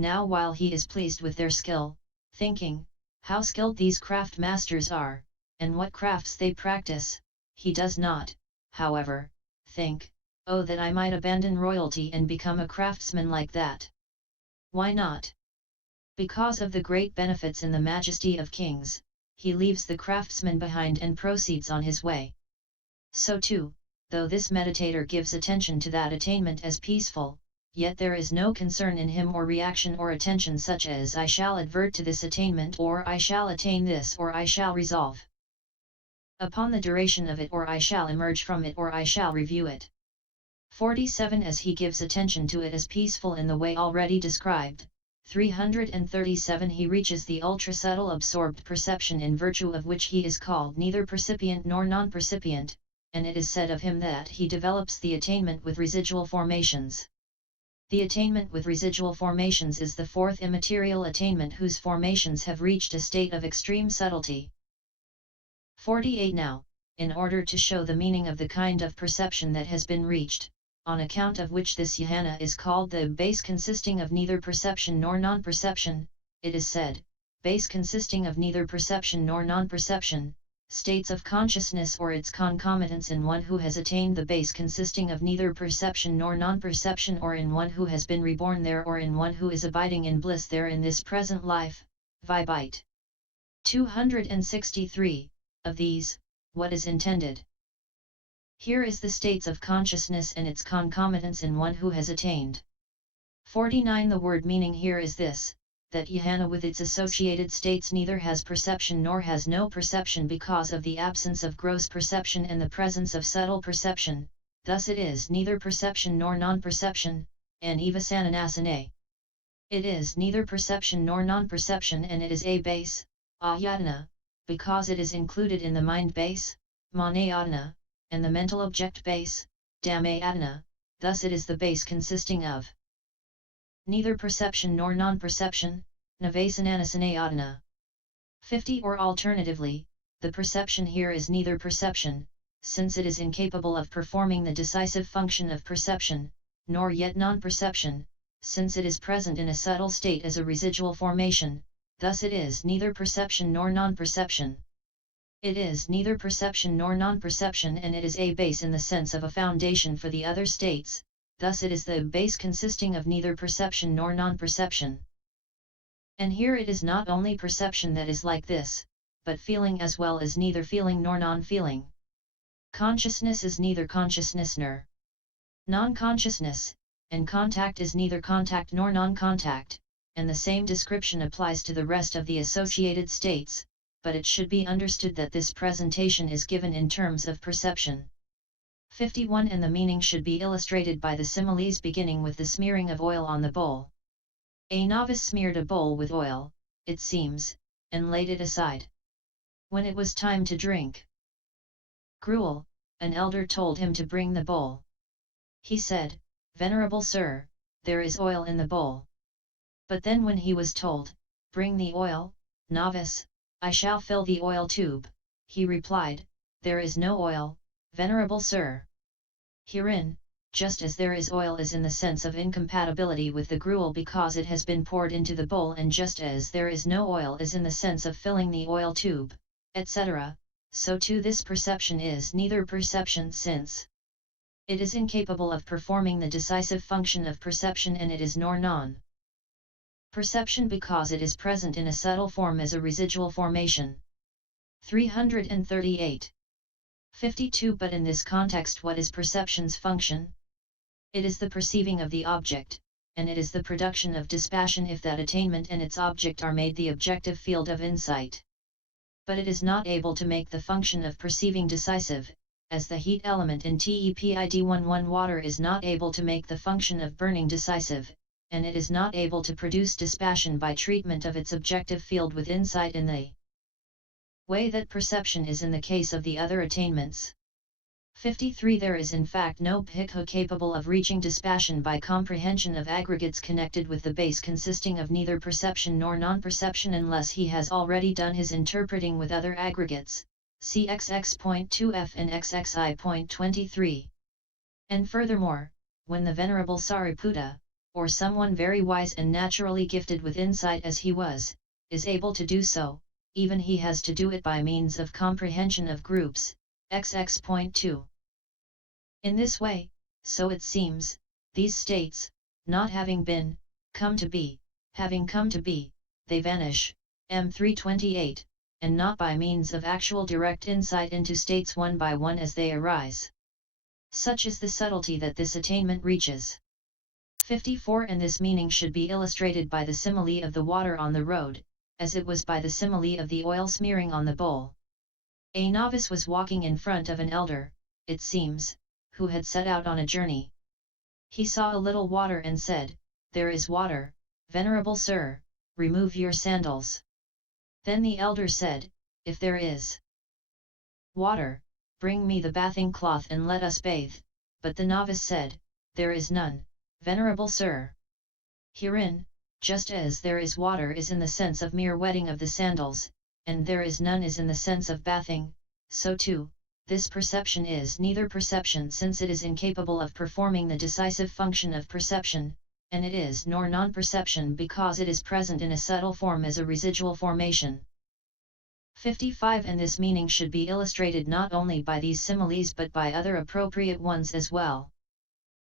now while he is pleased with their skill, thinking, how skilled these craft masters are, and what crafts they practice, he does not, however, think, oh that I might abandon royalty and become a craftsman like that. Why not? Because of the great benefits in the majesty of kings, he leaves the craftsman behind and proceeds on his way. So too, though this meditator gives attention to that attainment as peaceful, yet there is no concern in him or reaction or attention such as I shall advert to this attainment or I shall attain this or I shall resolve upon the duration of it or I shall emerge from it or I shall review it. 47 As he gives attention to it as peaceful in the way already described. 337 He reaches the ultra-subtle absorbed perception in virtue of which he is called neither percipient nor non-percipient, and it is said of him that he develops the attainment with residual formations. The attainment with residual formations is the fourth immaterial attainment whose formations have reached a state of extreme subtlety. 48 Now, in order to show the meaning of the kind of perception that has been reached, on account of which this jhana is called the base consisting of neither perception nor non-perception, it is said, base consisting of neither perception nor non-perception, states of consciousness or its concomitants in one who has attained the base consisting of neither perception nor non-perception or in one who has been reborn there or in one who is abiding in bliss there in this present life, Vibh. 263, of these, what is intended? Here is the states of consciousness and its concomitants in one who has attained. 49 The word meaning here is this, that jhana with its associated states neither has perception nor has no perception because of the absence of gross perception and the presence of subtle perception, thus it is neither perception nor non-perception, and evasananasane. It is neither perception nor non-perception and it is a base, ayatana, because it is included in the mind base, manayatana, and the mental object base, dhammayatana, thus it is the base consisting of neither perception nor non-perception, navasananasanayatana. 50 Or alternatively, the perception here is neither perception, since it is incapable of performing the decisive function of perception, nor yet non-perception, since it is present in a subtle state as a residual formation, thus it is neither perception nor non-perception. It is neither perception nor non-perception and it is a base in the sense of a foundation for the other states, thus it is the base consisting of neither perception nor non-perception. And here it is not only perception that is like this, but feeling as well as neither feeling nor non-feeling. Consciousness is neither consciousness nor non-consciousness, and contact is neither contact nor non-contact, and the same description applies to the rest of the associated states, but it should be understood that this presentation is given in terms of perception. 51 And the meaning should be illustrated by the similes beginning with the smearing of oil on the bowl. A novice smeared a bowl with oil, it seems, and laid it aside. When it was time to drink gruel, an elder told him to bring the bowl. He said, "Venerable sir, there is oil in the bowl." But then when he was told, "Bring the oil, novice, I shall fill the oil tube," he replied, "There is no oil, venerable sir." Herein, just as there is oil is in the sense of incompatibility with the gruel because it has been poured into the bowl and just as there is no oil is in the sense of filling the oil tube, etc., so too this perception is neither perception since it is incapable of performing the decisive function of perception and it is nor non-perception because it is present in a subtle form as a residual formation. 338. 52 But in this context what is perception's function? It is the perceiving of the object, and it is the production of dispassion if that attainment and its object are made the objective field of insight. But it is not able to make the function of perceiving decisive, as the heat element in TEPID11 water is not able to make the function of burning decisive, and it is not able to produce dispassion by treatment of its objective field with insight in the way that perception is in the case of the other attainments. 53 There is in fact no bhikkhu capable of reaching dispassion by comprehension of aggregates connected with the base consisting of neither perception nor non-perception unless he has already done his interpreting with other aggregates, see XX.2f and XXI.23. And furthermore, when the Venerable Sariputta, or someone very wise and naturally gifted with insight as he was, is able to do so, even he has to do it by means of comprehension of groups, XX.2. In this way, so it seems, these states, not having been, come to be, having come to be, they vanish, M328, and not by means of actual direct insight into states one by one as they arise. Such is the subtlety that this attainment reaches. 54. And this meaning should be illustrated by the simile of the water on the road, as it was by the simile of the oil smearing on the bowl. A novice was walking in front of an elder, it seems, who had set out on a journey. He saw a little water and said, "There is water, venerable sir, remove your sandals." Then the elder said, "If there is water, bring me the bathing cloth and let us bathe." But the novice said, "There is none, venerable sir." Herein, just as there is water is in the sense of mere wetting of the sandals, and there is none is in the sense of bathing, so too, this perception is neither perception since it is incapable of performing the decisive function of perception, and it is nor non-perception because it is present in a subtle form as a residual formation. 55. And this meaning should be illustrated not only by these similes but by other appropriate ones as well.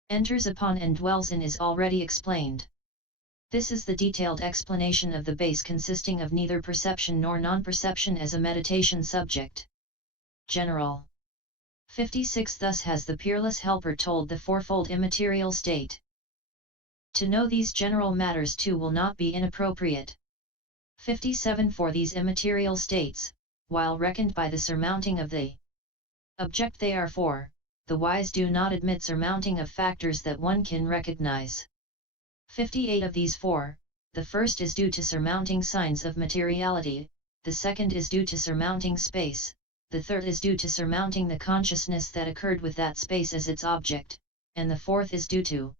Enters upon and dwells in is already explained. This is the detailed explanation of the base consisting of neither perception nor non-perception as a meditation subject. General. 56. Thus has the peerless helper told the fourfold immaterial state. To know these general matters too will not be inappropriate. 57. For these immaterial states, while reckoned by the surmounting of the object they are for, the wise do not admit surmounting of factors that one can recognize. 58. Of these four, the first is due to surmounting signs of materiality, the second is due to surmounting space, the third is due to surmounting the consciousness that occurred with that space as its object, and the fourth is due to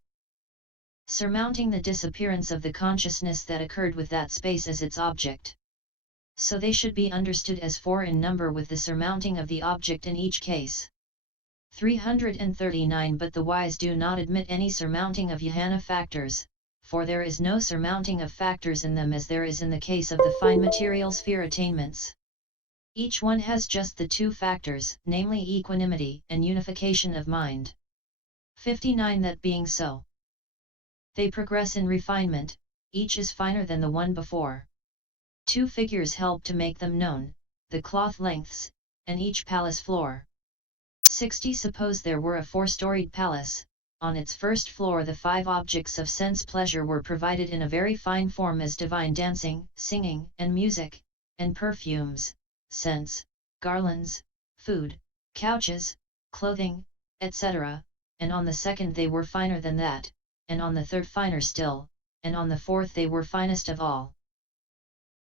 surmounting the disappearance of the consciousness that occurred with that space as its object. So they should be understood as four in number with the surmounting of the object in each case. 339. But the wise do not admit any surmounting of jhana factors, for there is no surmounting of factors in them as there is in the case of the fine material sphere attainments. Each one has just the two factors, namely equanimity and unification of mind. 59. That being so, they progress in refinement, each is finer than the one before. Two figures help to make them known, the cloth lengths, and each palace floor. 60. Suppose there were a four-storied palace, on its first floor the five objects of sense pleasure were provided in a very fine form as divine dancing, singing, and music, and perfumes, scents, garlands, food, couches, clothing, etc., and on the second they were finer than that, and on the third finer still, and on the fourth they were finest of all.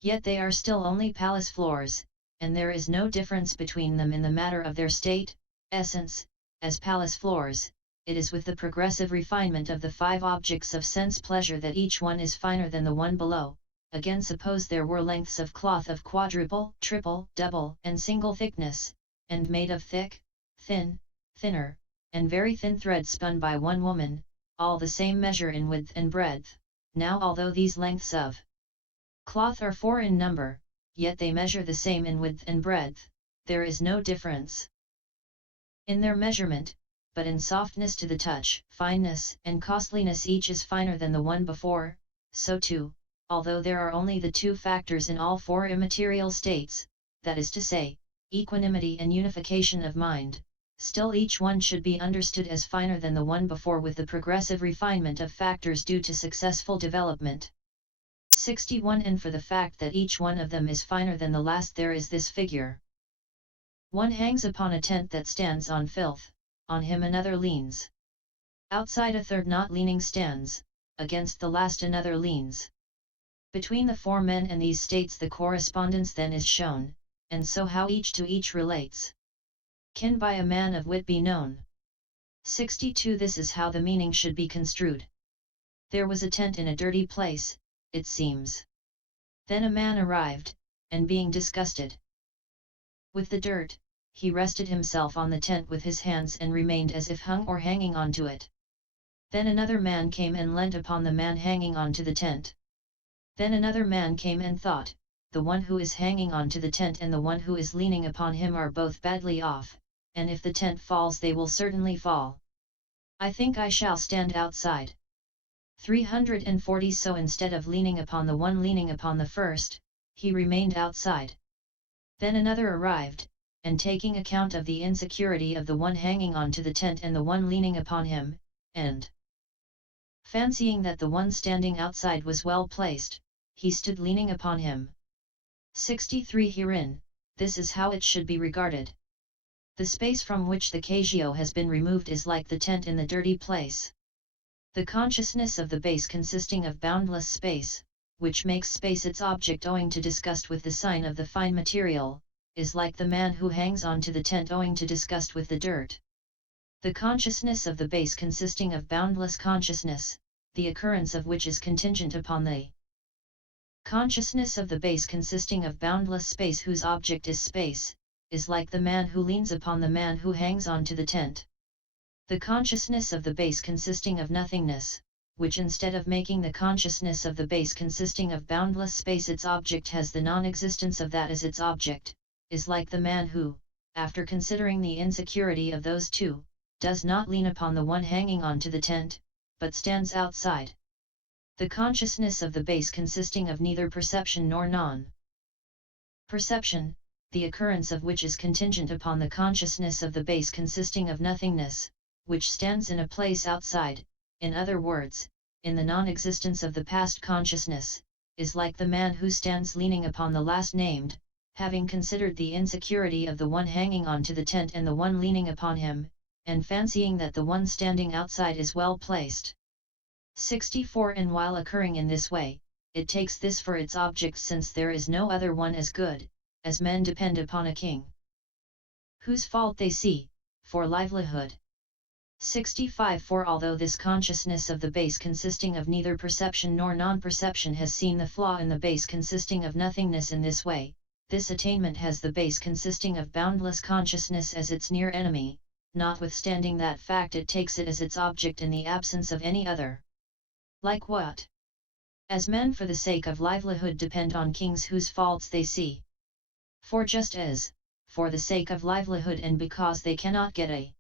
Yet they are still only palace floors, and there is no difference between them in the matter of their state, essence, as palace floors. It is with the progressive refinement of the five objects of sense pleasure that each one is finer than the one below. Again, suppose there were lengths of cloth of quadruple, triple, double, and single thickness, and made of thick, thin, thinner, and very thin thread spun by one woman, all the same measure in width and breadth. Now although these lengths of cloth are four in number, yet they measure the same in width and breadth, there is no difference in their measurement, but in softness to the touch, fineness and costliness each is finer than the one before. So too, although there are only the two factors in all four immaterial states, that is to say, equanimity and unification of mind, still each one should be understood as finer than the one before with the progressive refinement of factors due to successful development. 61. And for the fact that each one of them is finer than the last there is this figure. One hangs upon a tent that stands on filth, on him another leans. Outside a third not leaning stands, against the last another leans. Between the four men and these states the correspondence then is shown, and so how each to each relates, can by a man of wit be known. 62. This is how the meaning should be construed. There was a tent in a dirty place, it seems. Then a man arrived, and being disgusted with the dirt, he rested himself on the tent with his hands and remained as if hung or hanging onto it. Then another man came and leant upon the man hanging on to the tent. Then another man came and thought, the one who is hanging on to the tent and the one who is leaning upon him are both badly off, and if the tent falls they will certainly fall. I think I shall stand outside. 340 So instead of leaning upon the one leaning upon the first, he remained outside. Then another arrived, and taking account of the insecurity of the one hanging on to the tent and the one leaning upon him, and fancying that the one standing outside was well placed, he stood leaning upon him. 63 Herein, this is how it should be regarded. The space from which the Kagyo has been removed is like the tent in the dirty place. The consciousness of the base consisting of boundless space, which makes space its object owing to disgust with the sign of the fine material, is like the man who hangs on to the tent owing to disgust with the dirt. The consciousness of the base consisting of boundless consciousness, the occurrence of which is contingent upon the consciousness of the base consisting of boundless space whose object is space, is like the man who leans upon the man who hangs on to the tent. The consciousness of the base consisting of nothingness, which instead of making the consciousness of the base consisting of boundless space its object has the non-existence of that as its object, is like the man who, after considering the insecurity of those two, does not lean upon the one hanging on to the tent, but stands outside. The consciousness of the base consisting of neither perception nor non-perception, the occurrence of which is contingent upon the consciousness of the base consisting of nothingness, which stands in a place outside, in other words, in the non-existence of the past consciousness, is like the man who stands leaning upon the last named, having considered the insecurity of the one hanging on to the tent and the one leaning upon him, and fancying that the one standing outside is well placed. 64 And while occurring in this way, it takes this for its object since there is no other one as good, as men depend upon a king whose fault they see, for livelihood. 65 For although this consciousness of the base consisting of neither perception nor non-perception has seen the flaw in the base consisting of nothingness in this way, this attainment has the base consisting of boundless consciousness as its near enemy, notwithstanding that fact it takes it as its object in the absence of any other. Like what? As men for the sake of livelihood depend on kings whose faults they see. For just as, for the sake of livelihood and because they cannot get a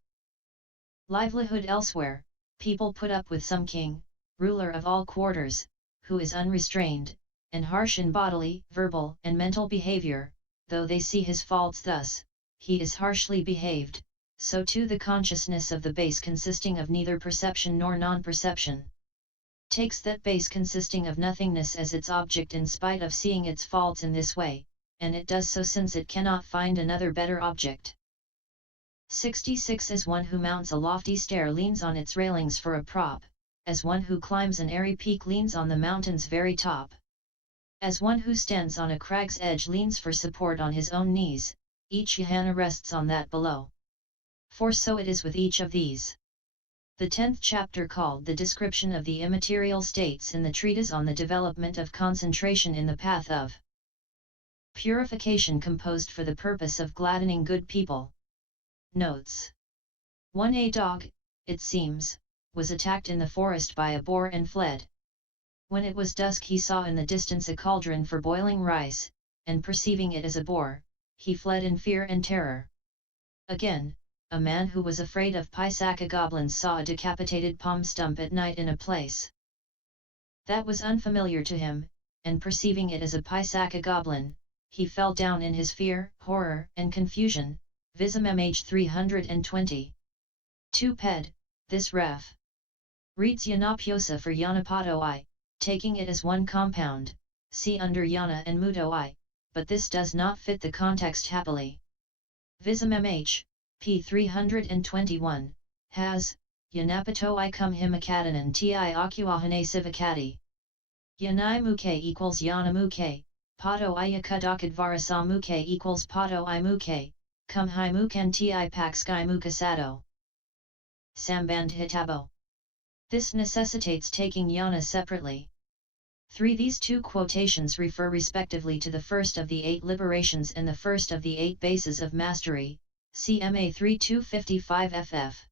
livelihood elsewhere, people put up with some king, ruler of all quarters, who is unrestrained, and harsh in bodily, verbal, and mental behavior, though they see his faults thus, he is harshly behaved, so too the consciousness of the base consisting of neither perception nor non-perception takes that base consisting of nothingness as its object in spite of seeing its faults in this way, and it does so since it cannot find another better object. 66 As one who mounts a lofty stair leans on its railings for a prop, as one who climbs an airy peak leans on the mountain's very top. As one who stands on a crag's edge leans for support on his own knees, each jhana rests on that below. For so it is with each of these. The 10th chapter called the description of the immaterial states in the treatise on the development of concentration in the path of purification composed for the purpose of gladdening good people. Notes 1. A dog, it seems, was attacked in the forest by a boar and fled. When it was dusk he saw in the distance a cauldron for boiling rice, and perceiving it as a boar, he fled in fear and terror. Again, a man who was afraid of Pisaka goblins saw a decapitated palm stump at night in a place that was unfamiliar to him, and perceiving it as a Pisaka goblin, he fell down in his fear, horror, and confusion. Vibh 320. 2 Ped, this ref. Reads Yanapyosa for Yanapato I, taking it as one compound, see under Yana and Muto I, but this does not fit the context happily. Vibh, p. 321, has, Yanapato I cum himakadanan ti akuahane sivakati. Yanai muke equals Yana muke, pato ayakadakad varasa muke equals pato I muke, cum hi muken ti pakskai mukasado. Samband hitabo. This necessitates taking yana separately. 3. These two quotations refer respectively to the first of the 8 liberations and the first of the 8 bases of mastery, CMA 3255 FF.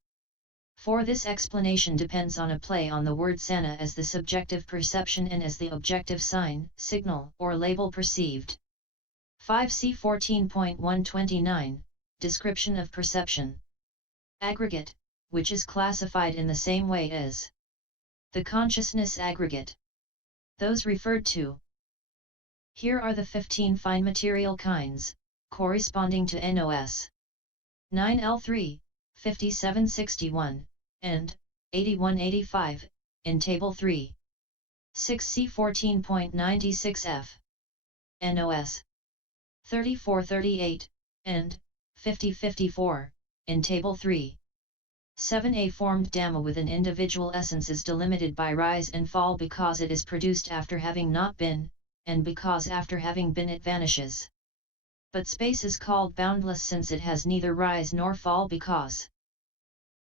For this explanation depends on a play on the word sana as the subjective perception and as the objective sign, signal, or label perceived. 5c 14.129, Description of perception. Aggregate, which is classified in the same way as the consciousness aggregate. Those referred to. Here are the 15 fine material kinds, corresponding to NOS. 9L3, 5761, and 8185, in Table 3. 6C 14.96F. NOS. 3438, and 5054, in Table 3. 7a formed Dhamma with an individual essence is delimited by rise and fall because it is produced after having not been, and because after having been it vanishes. But space is called boundless since it has neither rise nor fall because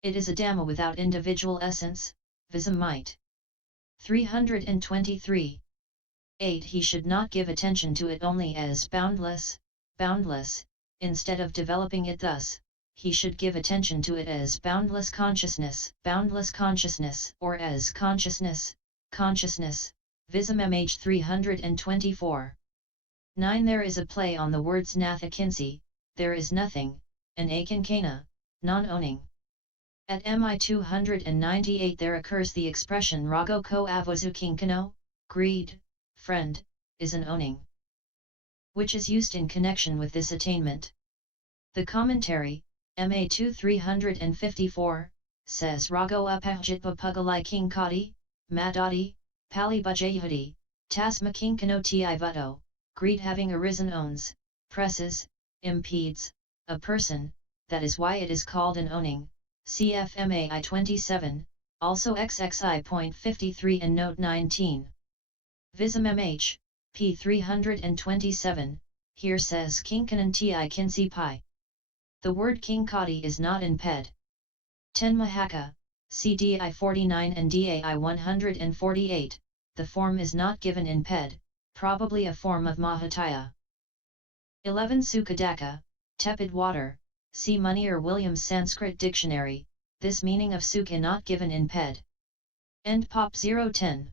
it is a Dhamma without individual essence, Vibh might. 323. 8. He should not give attention to it only as boundless, instead of developing it thus. He should give attention to it as boundless consciousness, or as consciousness. Vibh MH 324. 9. There is a play on the words natha kinsi, there is nothing, and akankana, non-owning. At MI 298 there occurs the expression rago ko avozu kinkano, greed, friend, is an owning, which is used in connection with this attainment. The commentary, MA 2354, says Rago upahjitva pugalai kinkati, madati, pali bhajayahudi, tasma kinkano ti vutto, greed having arisen owns, presses, impedes, a person, that is why it is called an owning, CFMA I 27, also XXI.53 and Note 19. Vibh MH, p. 327, here says kinkanan ti kinsi pi. The word kinkati is not in Ped. 10 Mahaka, CDI 49 and DAI 148, the form is not given in Ped, probably a form of Mahataya. 11 Sukadaka, tepid water, see Munir Williams Sanskrit Dictionary, this meaning of sukha not given in Ped. End Pop 010.